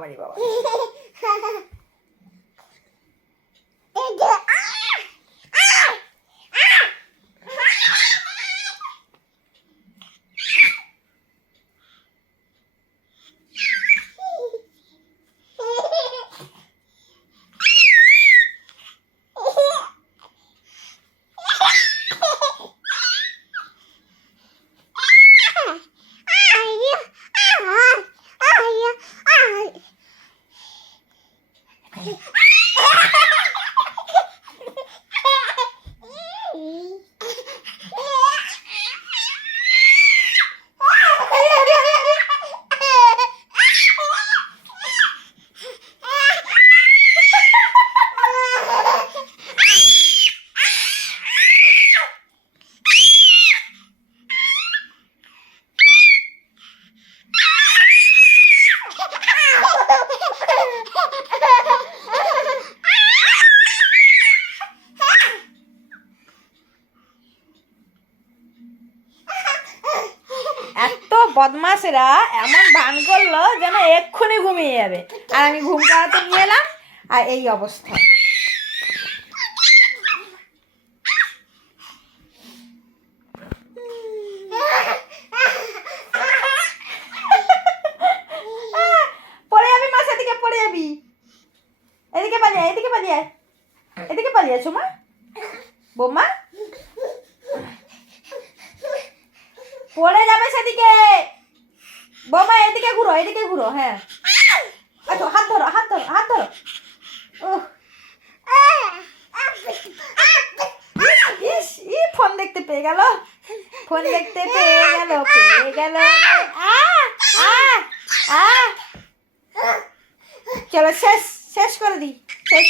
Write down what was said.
বাবারি বাবা বদমাসেরা এমন ভান করলো যেন এক্ষুনি ঘুমিয়ে যাবে, আর আমি ঘুম পাড়াতে নিয়ে এলাম আর এই অবস্থা। পড়ে যাবি মা, সেদিকে পড়ে যাবি, এদিকে পালিয়ে, এদিকে পালিয়ে, এদিকে পালিয়ে আছো মা, বৌমা পড়ে যাবে সেদিকে, বৌমা এদিকে ঘুরো, এদিকে ঘুরো, হ্যাঁ আচ্ছা হাত ধরো, হাত ধরো, হাত ধরো। ফোন দেখতে পেয়ে গেল, ফোন দেখতে পেয়ে গেল, পেয়ে গেল। চলো শেষ, শেষ করে দিই, শেষ।